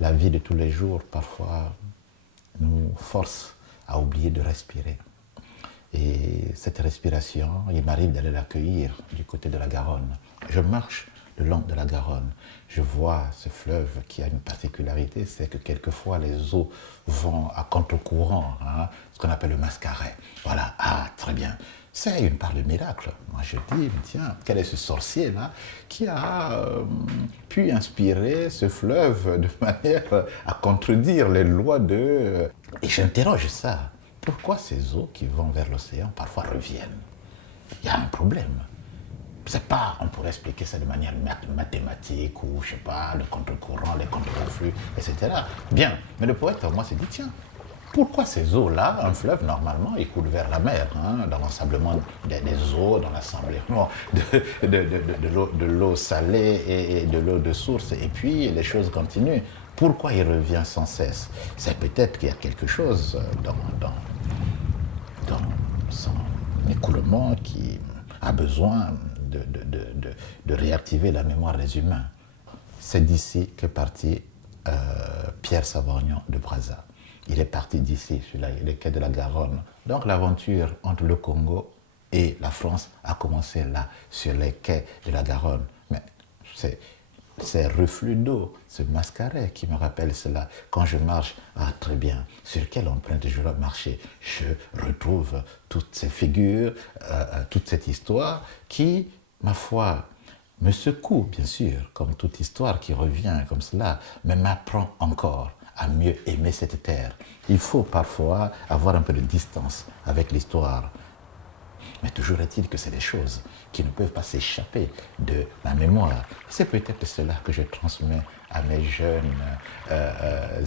la vie de tous les jours, parfois, nous force à oublier de respirer. Et cette respiration, il m'arrive d'aller l'accueillir du côté de la Garonne. Je marche le long de la Garonne. Je vois ce fleuve qui a une particularité, c'est que quelquefois les eaux vont à contre-courant, hein, ce qu'on appelle le mascaret. Voilà, ah, très bien. C'est une part de miracle. Moi, je dis, tiens, quel est ce sorcier-là qui a pu inspirer ce fleuve de manière à contredire les lois de... Et j'interroge ça. Pourquoi ces eaux qui vont vers l'océan parfois reviennent? Il y a un problème. C'est pas, on pourrait expliquer ça de manière mathématique ou, je sais pas, le contre-courant, les contre-flux, etc. Bien, mais le poète, moi, s'est dit, tiens, pourquoi ces eaux-là, un fleuve, normalement, il coule vers la mer, hein, dans l'ensemblement des eaux, dans l'assemblement de l'eau salée et de l'eau de source, et puis les choses continuent. Pourquoi il revient sans cesse? C'est peut-être qu'il y a quelque chose dans son écoulement qui a besoin de réactiver la mémoire des humains. C'est d'ici qu'est parti Pierre Savorgnan de Brazza. Il est parti d'ici, sur les quais de la Garonne. Donc l'aventure entre le Congo et la France a commencé là, sur les quais de la Garonne. Mais c'est ces reflux d'eau, ce mascaret qui me rappelle cela. Quand je marche, ah très bien, sur quelle empreinte je dois marcher? Je retrouve toutes ces figures, toute cette histoire qui, ma foi, me secoue, bien sûr, comme toute histoire qui revient comme cela, mais m'apprend encore à mieux aimer cette terre. Il faut parfois avoir un peu de distance avec l'histoire. Mais toujours est-il que c'est des choses qui ne peuvent pas s'échapper de ma mémoire. C'est peut-être cela que je transmets à mes jeunes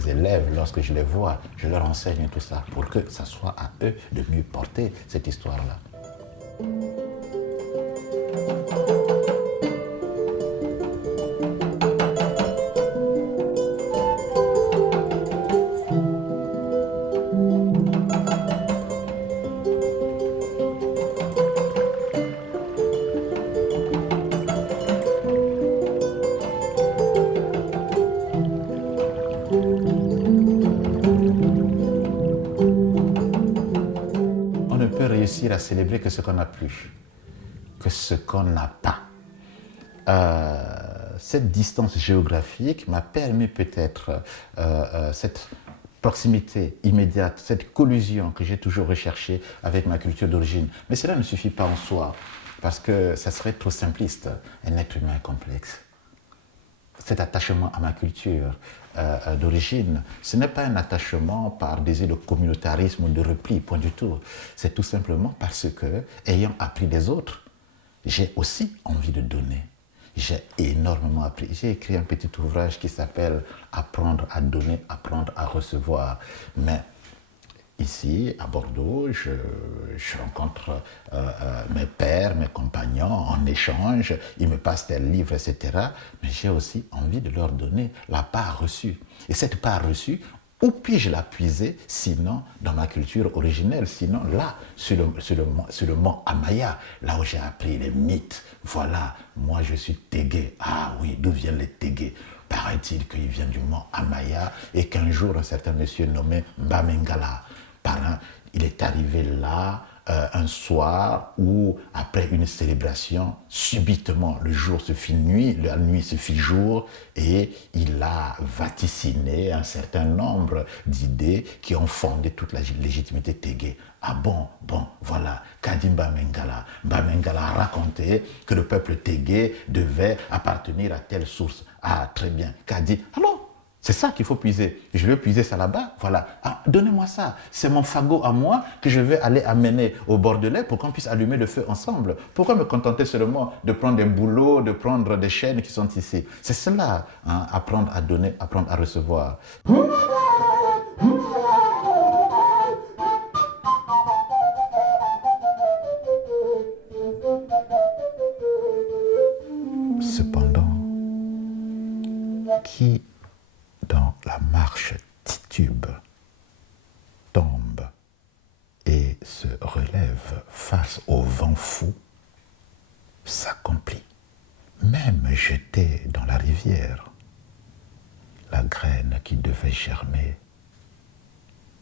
élèves lorsque je les vois. Je leur enseigne tout ça pour que ça soit à eux de mieux porter cette histoire-là. À célébrer que ce qu'on a plus, que ce qu'on n'a pas. Cette distance géographique m'a permis peut-être cette proximité immédiate, cette collusion que j'ai toujours recherchée avec ma culture d'origine. Mais cela ne suffit pas en soi, parce que ça serait trop simpliste. Un être humain est complexe. Cet attachement à ma culture d'origine, ce n'est pas un attachement par désir de communautarisme ou de repli, point du tout. C'est tout simplement parce que, ayant appris des autres, j'ai aussi envie de donner. J'ai énormément appris. J'ai écrit un petit ouvrage qui s'appelle « Apprendre à donner, apprendre à recevoir ». Mais ici, à Bordeaux, je rencontre mes pairs, mes compagnons, en échange, ils me passent des livres, etc. Mais j'ai aussi envie de leur donner la part reçue. Et cette part reçue, où puis-je la puiser, sinon dans ma culture originelle, sinon là, sur le mont Amaya, là où j'ai appris les mythes. Voilà, moi je suis Tégué. Ah oui, d'où viennent les Tégués? Paraît-il qu'il vient du mont Amaya et qu'un jour, un certain monsieur nommé Mbamengala, il est arrivé là un soir où, après une célébration, subitement, le jour se fit nuit, la nuit se fit jour, et il a vaticiné un certain nombre d'idées qui ont fondé toute la légitimité Tégué. Ah bon, voilà, Kadi Mbamengala. Mbamengala a raconté que le peuple Tégué devait appartenir à telle source. Ah, très bien. Kadi, alors, c'est ça qu'il faut puiser. Je vais puiser ça là-bas. Voilà. Ah, donnez-moi ça. C'est mon fagot à moi que je vais aller amener au Bordelais pour qu'on puisse allumer le feu ensemble. Pourquoi me contenter seulement de prendre des bouleaux, de prendre des chaînes qui sont ici? C'est cela, hein, apprendre à donner, apprendre à recevoir. Cependant, qui dans la marche titube, tombe et se relève face au vent fou, s'accomplit. Même jeté dans la rivière, la graine qui devait germer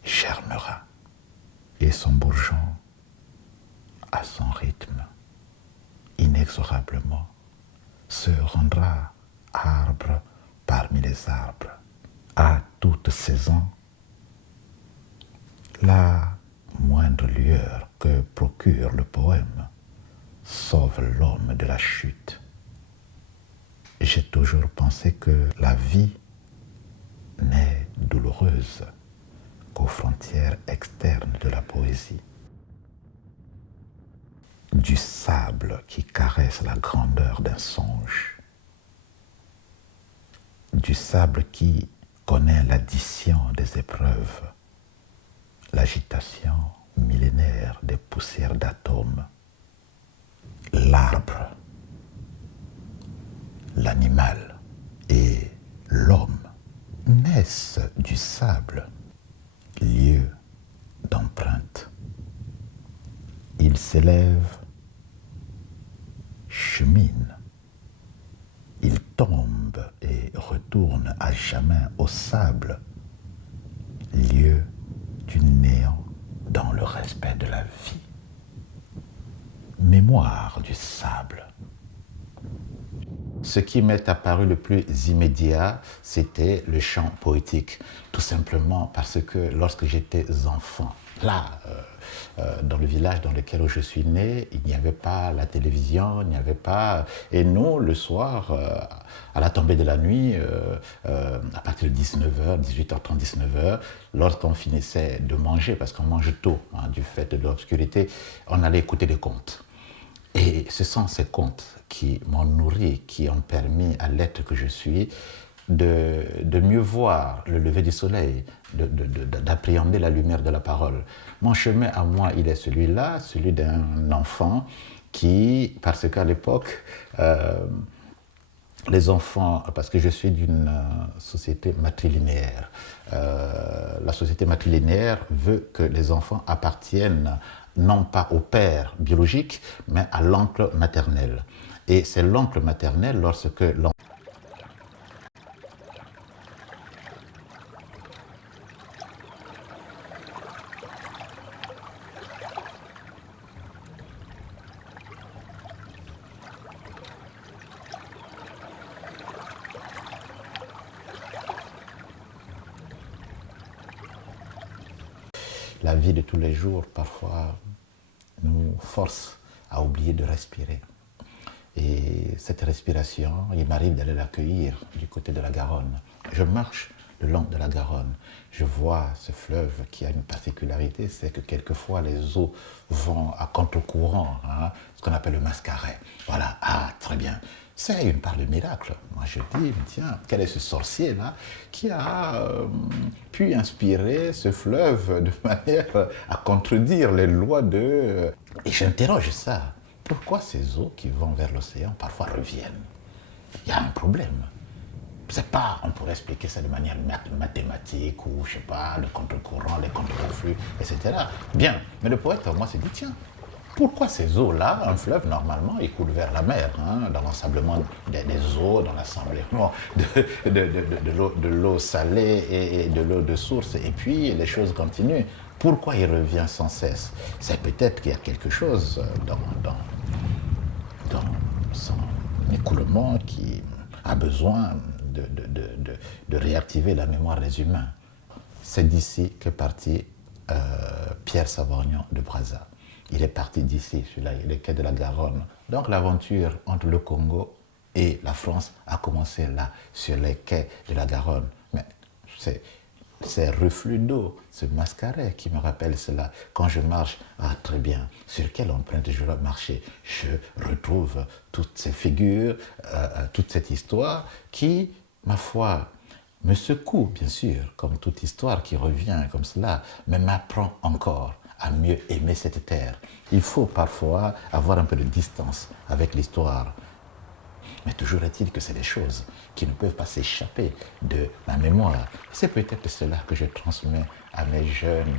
germera et son bourgeon, à son rythme, inexorablement, se rendra arbre parmi les arbres, à toute saison. La moindre lueur que procure le poème sauve l'homme de la chute. J'ai toujours pensé que la vie n'est douloureuse qu'aux frontières externes de la poésie. Du sable qui caresse la grandeur d'un songe, du sable qui connaît l'addition des épreuves, l'agitation millénaire des poussières d'atomes, l'arbre, l'animal et l'homme naissent du sable, lieu d'empreinte. Ils s'élèvent, cheminent, ils tombent et retournent à jamais au sable, lieu du néant dans le respect de la vie. Mémoire du sable. Ce qui m'est apparu le plus immédiat, c'était le chant poétique. Tout simplement parce que lorsque j'étais enfant, là, dans le village dans lequel je suis né, il n'y avait pas la télévision, il n'y avait pas... Et nous, le soir, à la tombée de la nuit, à partir de 19h, 18h30, 19h, lorsqu'on finissait de manger, parce qu'on mange tôt, hein, du fait de l'obscurité, on allait écouter des contes. Et ce sont ces contes qui m'ont nourri, qui ont permis à l'être que je suis de mieux voir le lever du soleil, d'appréhender la lumière de la parole. Mon chemin à moi, il est celui-là, celui d'un enfant qui, parce qu'à l'époque, les enfants, parce que je suis d'une société matrilinéaire, la société matrilinéaire veut que les enfants appartiennent non pas au père biologique, mais à l'oncle maternel. Et c'est l'oncle maternel lorsque l'enfant... La vie de tous les jours, parfois, nous force à oublier de respirer. Et cette respiration, il m'arrive d'aller l'accueillir du côté de la Garonne. Je marche le long de la Garonne. Je vois ce fleuve qui a une particularité, c'est que quelquefois les eaux vont à contre-courant, hein, ce qu'on appelle le mascaret. Voilà, ah, très bien. C'est une part de miracle. Moi, je dis, tiens, quel est ce sorcier-là qui a pu inspirer ce fleuve de manière à contredire les lois de... Et j'interroge ça. Pourquoi ces eaux qui vont vers l'océan parfois reviennent? Il y a un problème. C'est pas, on pourrait expliquer ça de manière mathématique ou, je sais pas, le contre-courant, les contre-reflux, etc. Bien, mais le poète, moi, s'est dit, tiens, pourquoi ces eaux-là, un fleuve, normalement, il coule vers la mer, hein, dans l'ensemblement des eaux, dans l'assemblement de l'eau salée et de l'eau de source, et puis les choses continuent. Pourquoi il revient sans cesse? C'est peut-être qu'il y a quelque chose dans son écoulement qui a besoin de réactiver la mémoire des humains. C'est d'ici qu'est parti Pierre Savorgnan de Brazza. Il est parti d'ici, sur les quais de la Garonne. Donc l'aventure entre le Congo et la France a commencé là, sur les quais de la Garonne. Mais c'est ces reflux d'eau, ce mascaret qui me rappelle cela. Quand je marche, ah très bien, sur quelle empreinte je dois marcher? Je retrouve toutes ces figures, toute cette histoire qui, ma foi, me secoue, bien sûr, comme toute histoire qui revient comme cela, mais m'apprend encore à mieux aimer cette terre. Il faut parfois avoir un peu de distance avec l'histoire. Mais toujours est-il que c'est des choses qui ne peuvent pas s'échapper de ma mémoire. C'est peut-être cela que je transmets à mes jeunes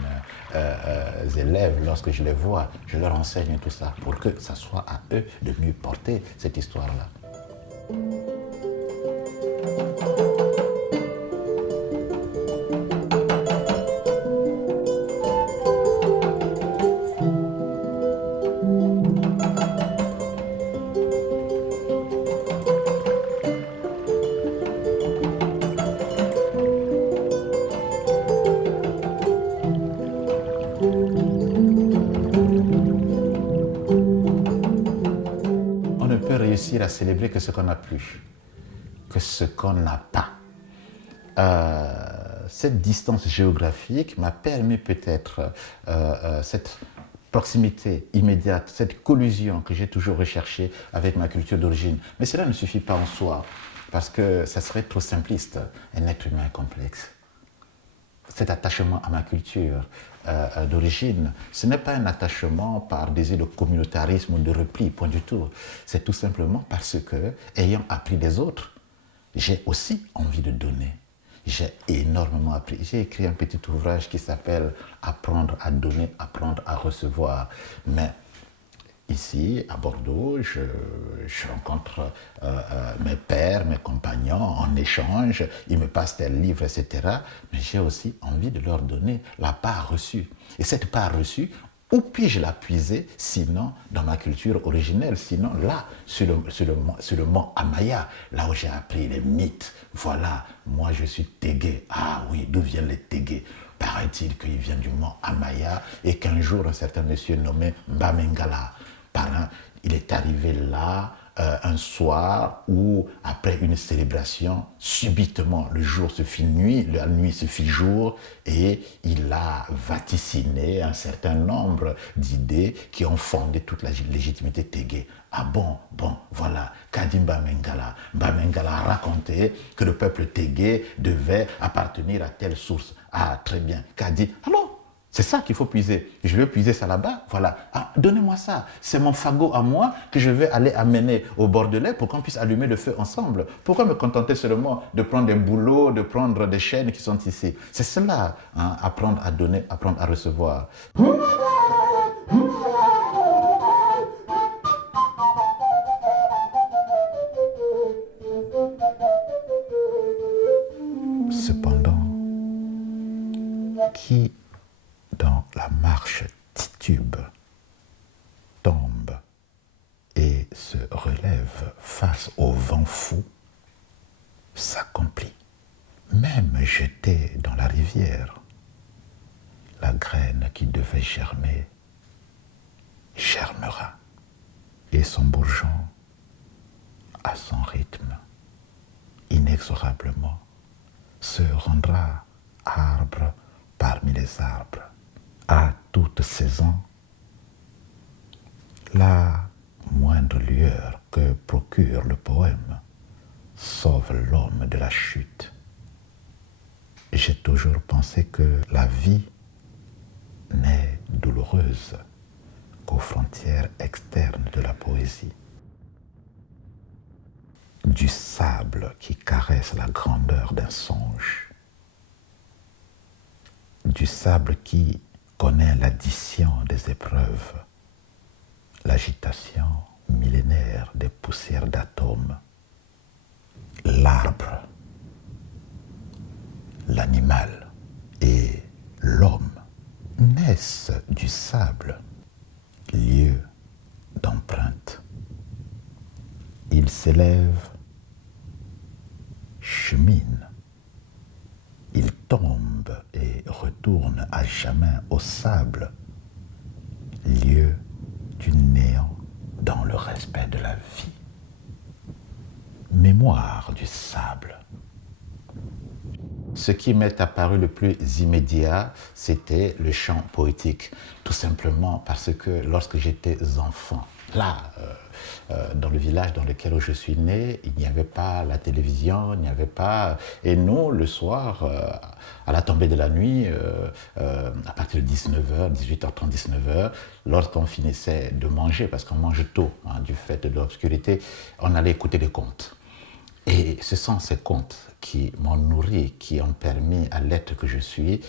élèves lorsque je les vois. Je leur enseigne tout ça pour que ça soit à eux de mieux porter cette histoire-là. réussir à célébrer que ce qu'on n'a plus, que ce qu'on n'a pas. Cette distance géographique m'a permis peut-être cette proximité immédiate, cette collusion que j'ai toujours recherchée avec ma culture d'origine. Mais cela ne suffit pas en soi, parce que ça serait trop simpliste, un être humain complexe. Cet attachement à ma culture d'origine, ce n'est pas un attachement par désir de communautarisme ou de repli, point du tout. C'est tout simplement parce que, ayant appris des autres, j'ai aussi envie de donner. J'ai énormément appris. J'ai écrit un petit ouvrage qui s'appelle « Apprendre à donner, apprendre à recevoir ». Mais ici, à Bordeaux, je rencontre mes pairs, mes compagnons, en échange, ils me passent tel livre, etc. Mais j'ai aussi envie de leur donner la part reçue. Et cette part reçue, où puis-je la puiser, sinon dans ma culture originelle, sinon là, sur le mont Amaya, là où j'ai appris les mythes. Voilà, moi je suis Tégué. Ah oui, d'où viennent les Tégués? Paraît-il qu'il vient du mont Amaya et qu'un jour, un certain monsieur nommé Mbamengala, il est arrivé là un soir où, après une célébration, subitement, le jour se fit nuit, la nuit se fit jour, et il a vaticiné un certain nombre d'idées qui ont fondé toute la légitimité Tégué. Ah bon, voilà, Kadi Mbamengala. Mbamengala a raconté que le peuple Tégué devait appartenir à telle source. Ah, très bien. Kadi, alors, c'est ça qu'il faut puiser. Je vais puiser ça là-bas. Voilà. Ah, donnez-moi ça. C'est mon fagot à moi que je vais aller amener au Bordelais pour qu'on puisse allumer le feu ensemble. Pourquoi me contenter seulement de prendre des bouleaux, de prendre des chaînes qui sont ici? C'est cela, hein, apprendre à donner, apprendre à recevoir. Cependant, qui dans la marche titube, tombe et se relève face au vent fou, s'accomplit. Même jeté dans la rivière, la graine qui devait germer, germera, et son bourgeon, à son rythme, inexorablement, se rendra arbre parmi les arbres. À toute saison, la moindre lueur que procure le poème sauve l'homme de la chute. J'ai toujours pensé que la vie n'est douloureuse qu'aux frontières externes de la poésie. Du sable qui caresse la grandeur d'un songe, du sable qui connaît l'addition des épreuves, l'agitation millénaire des poussières d'atomes. L'arbre, l'animal et l'homme naissent du sable, lieu d'empreinte. Ils s'élèvent, cheminent, ils tombent et retournent à jamais au sable, lieu du néant dans le respect de la vie. Mémoire du sable. Ce qui m'est apparu le plus immédiat, c'était le chant poétique. Tout simplement parce que lorsque j'étais enfant, là, dans le village dans lequel je suis né, il n'y avait pas la télévision, il n'y avait pas... Et nous, le soir, à la tombée de la nuit, à partir de 19h, 18h30, 19h, lorsqu'on finissait de manger, parce qu'on mange tôt, hein, du fait de l'obscurité, on allait écouter des contes. Et ce sont ces contes qui m'ont nourri, qui ont permis à l'être que je suis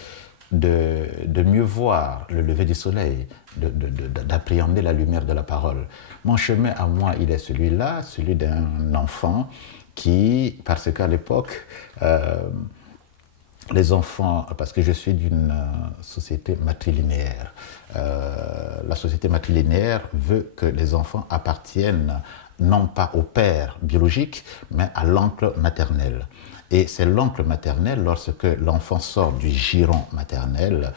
de mieux voir le lever du soleil, d'appréhender la lumière de la parole. Mon chemin à moi, il est celui-là, celui d'un enfant qui, parce qu'à l'époque, les enfants, parce que je suis d'une société matrilinéaire, la société matrilinéaire veut que les enfants appartiennent non pas au père biologique, mais à l'oncle maternel. Et c'est l'oncle maternel, lorsque l'enfant sort du giron maternel,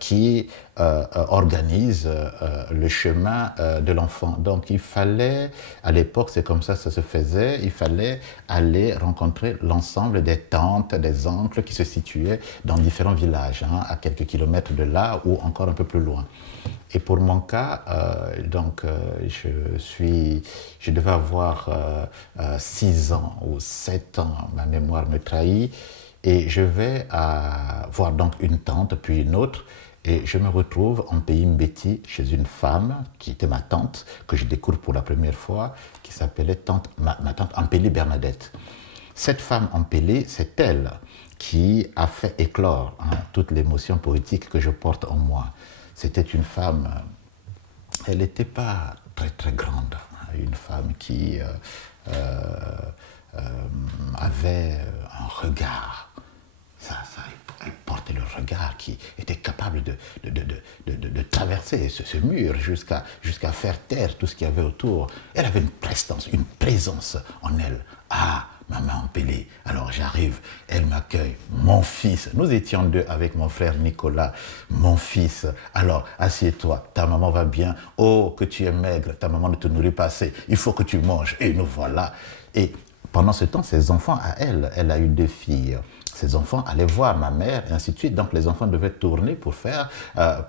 qui organise le chemin de l'enfant. Donc il fallait, à l'époque c'est comme ça se faisait, il fallait aller rencontrer l'ensemble des tantes, des oncles qui se situaient dans différents villages, hein, à quelques kilomètres de là ou encore un peu plus loin. Et pour mon cas, je devais avoir 6 ans ou 7 ans, ma mémoire me trahit, et je vais voir donc une tante, puis une autre, et je me retrouve en pays Mbeti chez une femme qui était ma tante, que je découvre pour la première fois, qui s'appelait ma tante Ampélie Bernadette. Cette femme Ampélie, c'est elle qui a fait éclore, hein, toute l'émotion poétique que je porte en moi. C'était une femme, elle n'était pas très très grande, hein, une femme qui avait un regard, elle portait le regard qui était capable de traverser ce mur jusqu'à faire taire tout ce qu'il y avait autour. Elle avait une prestance, une présence en elle. Ah, maman Ampélie, alors j'arrive, elle m'accueille, mon fils, nous étions deux avec mon frère Nicolas, mon fils, alors assieds-toi, ta maman va bien, oh que tu es maigre, ta maman ne te nourrit pas assez, il faut que tu manges, et nous voilà. Et pendant ce temps, ses enfants à elle a eu 2 filles, ses enfants allaient voir ma mère, et ainsi de suite. Donc les enfants devaient tourner pour faire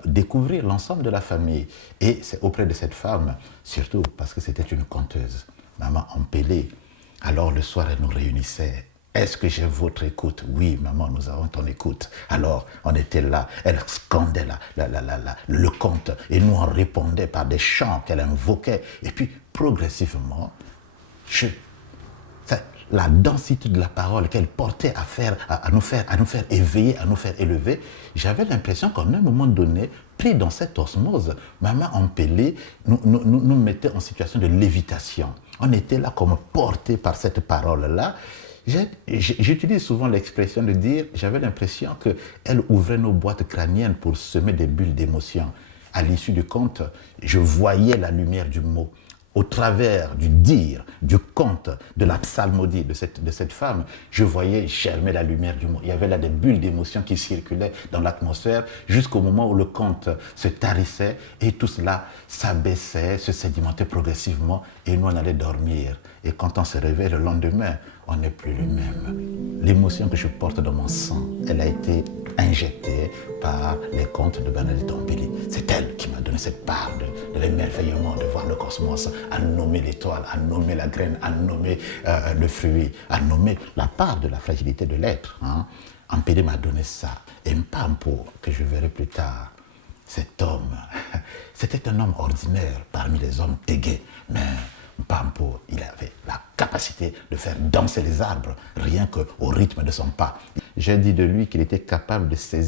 découvrir l'ensemble de la famille. Et c'est auprès de cette femme, surtout parce que c'était une conteuse, maman Ampélie. Alors le soir, elle nous réunissait. Est-ce que j'ai votre écoute? Oui, maman, nous avons ton écoute. Alors, on était là, elle scandait le conte, et nous, on répondait par des chants qu'elle invoquait. Et puis, progressivement, la densité de la parole qu'elle portait à nous faire éveiller, à nous faire élever, j'avais l'impression qu'à un moment donné, pris dans cette osmose, maman Ampélie nous mettait en situation de lévitation. On était là comme portés par cette parole-là. J'utilise souvent l'expression de dire, j'avais l'impression qu'elle ouvrait nos boîtes crâniennes pour semer des bulles d'émotion. À l'issue du conte, je voyais la lumière du mot. Au travers du dire, du conte, de la psalmodie de cette femme, je voyais germer la lumière du mot. Il y avait là des bulles d'émotion qui circulaient dans l'atmosphère jusqu'au moment où le conte se tarissait et tout cela s'abaissait, se sédimentait progressivement et nous on allait dormir. Et quand on se réveille le lendemain, on n'est plus le même. L'émotion que je porte dans mon sang, elle a été injectée par les contes de Bernadette Ampélie. C'est elle qui m'a donné cette part de l'émerveillement de voir le cosmos, à nommer l'étoile, à nommer la graine, à nommer le fruit, à nommer la part de la fragilité de l'être. Hein. Ampélie m'a donné ça. Et Mpampo, que je verrai plus tard, cet homme, c'était un homme ordinaire parmi les hommes tégués, mais Mpampo, il avait la capacité de faire danser les arbres, rien qu'au rythme de son pas. J'ai dit de lui qu'il était capable de saisir